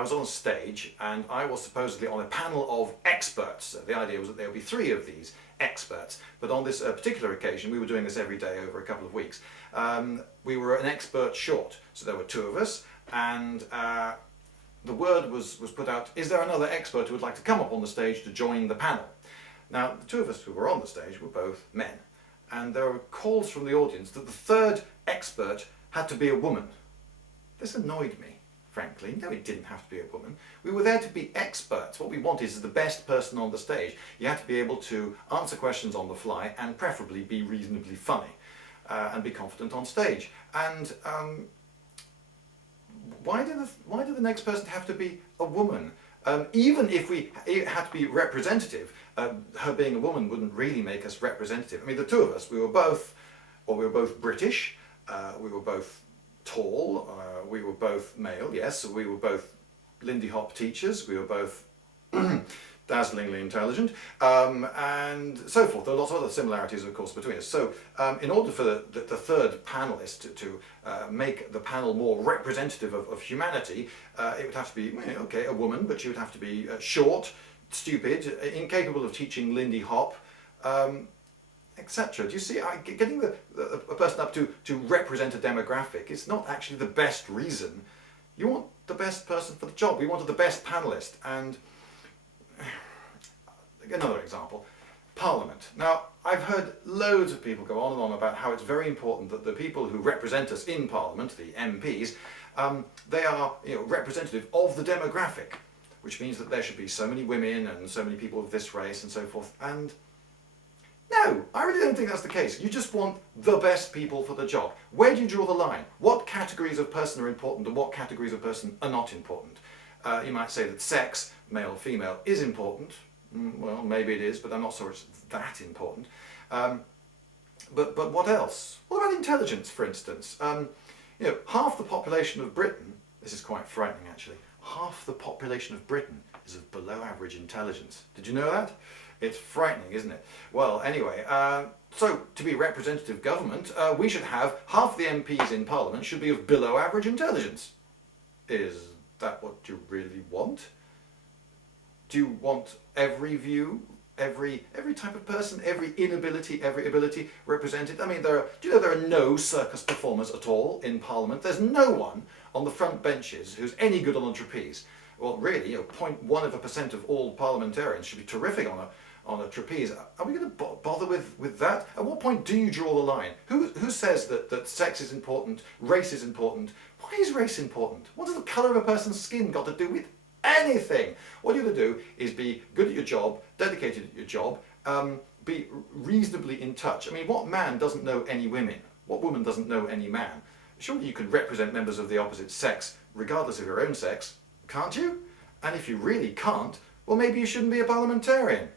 I was on stage and I was supposedly on a panel of experts. The idea was that there would be 3 of these experts, but on this particular occasion, we were doing this every day over a couple of weeks, we were an expert short. So there were 2 of us, and the word was put out, is there another expert who would like to come up on the stage to join the panel? Now, the 2 of us who were on the stage were both men, and there were calls from the audience that the 3rd expert had to be a woman. This annoyed me, frankly. No, it didn't have to be a woman. We were there to be experts. What we wanted is the best person on the stage. You had to be able to answer questions on the fly and preferably be reasonably funny and be confident on stage. And why did the next person have to be a woman? Even if it had to be representative, her being a woman wouldn't really make us representative. I mean, the 2 of us, we were both British, we were both tall, we were both male, yes, we were both Lindy Hop teachers, we were both dazzlingly intelligent, and so forth. There are lots of other similarities, of course, between us. So in order for the 3rd panelist to make the panel more representative of humanity, it would have to be, okay, a woman, but she would have to be short, stupid, incapable of teaching Lindy Hop, etc. Do you see, getting a person up to represent a demographic is not actually the best reason. You want the best person for the job. We wanted the best panelist. And another example, Parliament. Now, I've heard loads of people go on and on about how it's very important that the people who represent us in Parliament, the MPs, they are representative of the demographic, which means that there should be so many women and so many people of this race and so forth. And no, I really don't think that's the case. You just want the best people for the job. Where do you draw the line? What categories of person are important and what categories of person are not important? You might say that sex, male or female, is important. Well, maybe it is, but I'm not sure it's that important. But what else? What about intelligence, for instance? Half the population of Britain, this is quite frightening actually, half the population of Britain is of below average intelligence. Did you know that? It's frightening, isn't it? Well, anyway, so to be representative government, we should have half the MPs in Parliament should be of below average intelligence. Is that what you really want? Do you want every view, every type of person, every inability, every ability represented? I mean, do you know there are no circus performers at all in Parliament? There's no one on the front benches who's any good on the trapeze. Well, really, 0.1% of all parliamentarians should be terrific on a trapeze. Are we going to bother with that? At what point do you draw the line? Who says that sex is important, race is important? Why is race important? What does the colour of a person's skin got to do with anything? What you're going to do is be good at your job, dedicated at your job, be reasonably in touch. I mean, what man doesn't know any women? What woman doesn't know any man? Surely you can represent members of the opposite sex regardless of your own sex, can't you? And if you really can't, well, maybe you shouldn't be a parliamentarian.